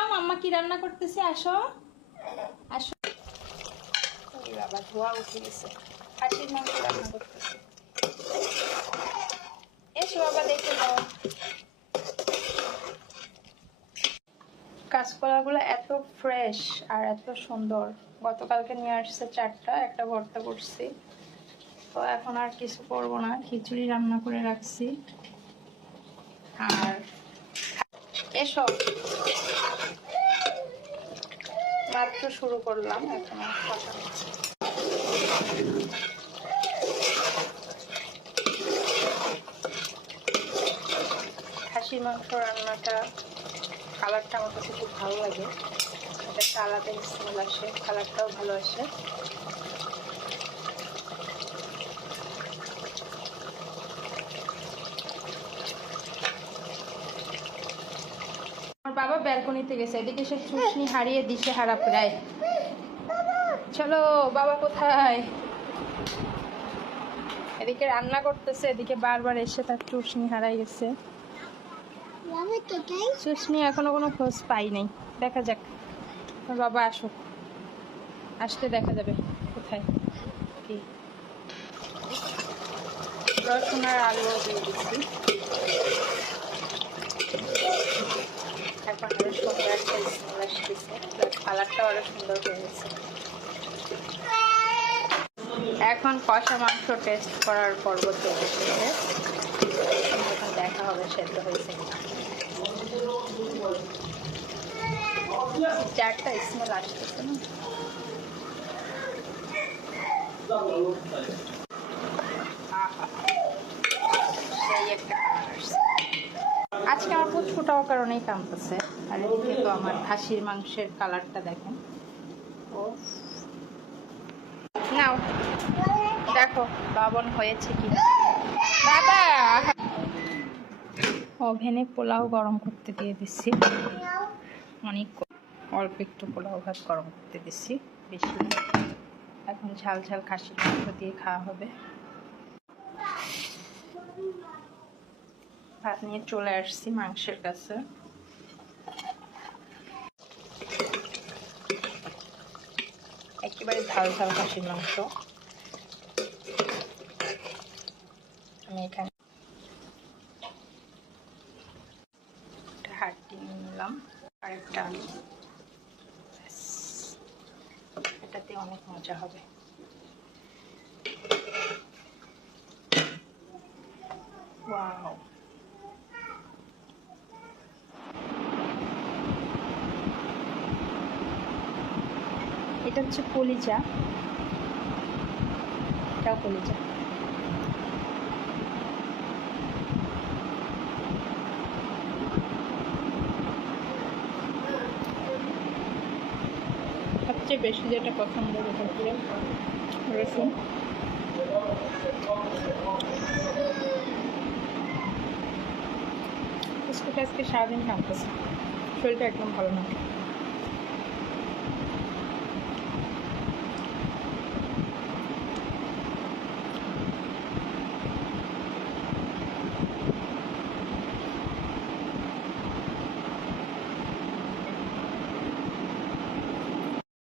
যাও, মাম্মা কি রান্না করতেছে, আসো আসো। বাবা ধোয়া উঠে গেছে, খাসির মাংস রান্না করতেছে। এসো বাবা দেখে যাও। কাঁচকলাগুলো এত ফ্রেশ আর এত সুন্দর। গতকালকে নিয়ে আসছে 4টা, একটা ভর্তা করছি। তো এখন আর কিছু করবো না, খিচুড়ি রান্না করে রাখছি। আর এসো, মাত্র শুরু করলাম, এখন কষা হচ্ছে। খাসির মাংস রান্নাটা কালারটা আমার কাছে খুব ভালো লাগে, এটা একটা আলাদা স্মেল আসে, কালারটাও ভালো আসে। আমার বাবা ব্যালকনিতে গেছে, এদিকে সে চুষনি হারিয়ে দিশে হারা প্রায়। চলো, বাবা কোথায়? এদিকে রান্না করতেছে, এদিকে বারবার এসে তার চুষনি হারাই গেছে। চুষনি এখনো কোনো খোঁজ পাই নাই, দেখা যাক। বাবা আসুক, আসতে দেখা যাবে কোথায় কি। রসুন আর আলু দিয়ে দিচ্ছি, এখন আরো সুন্দর একটা স্মেল আসতেছে, কালারটাও আরো সুন্দর হয়ে গেছে। এখন কষা মাংস টেস্ট করার পর্ব চলে এসেছে, এখন দেখা হবে সেদ্ধ হয়েছে কিনা। 4টা স্মেল আসতেছে না। সেই একটা কালার আসছে। আজকে আমার পুচকুটাও কারণেই কামতেছে। আর এদিকে তো আমার খাসির মাংসের কালারটা দেখেন। ও নাও দেখো লবণ হয়েছে কি। বাবা ওভেনে পোলাও গরম করতে দিয়ে দিচ্ছি, অনেক অল্প একটু পোলাও ভাত গরম করতে দিচ্ছি, বেশি না। এখন ঝাল ঝাল খাসির মাংস দিয়ে খাওয়া হবে। ভাত নিয়ে চলে আসছি মাংসের কাছে। একেবারে ঝাল ঝাল খাসির মাংস। আমি এখানে একটা হাড্ডি নিয়ে নিলাম আর একটা আলু, এটাতে অনেক মজা হবে। ওয়াও, এটা হচ্ছে কলিজা, এটাও কলিজা। সবচেয়ে বেশি যেটা পছন্দ করে রসুন। বিস্কুট আজকে সারাদিন কাঁদতেছে, শরীরটা একদম ভালো না।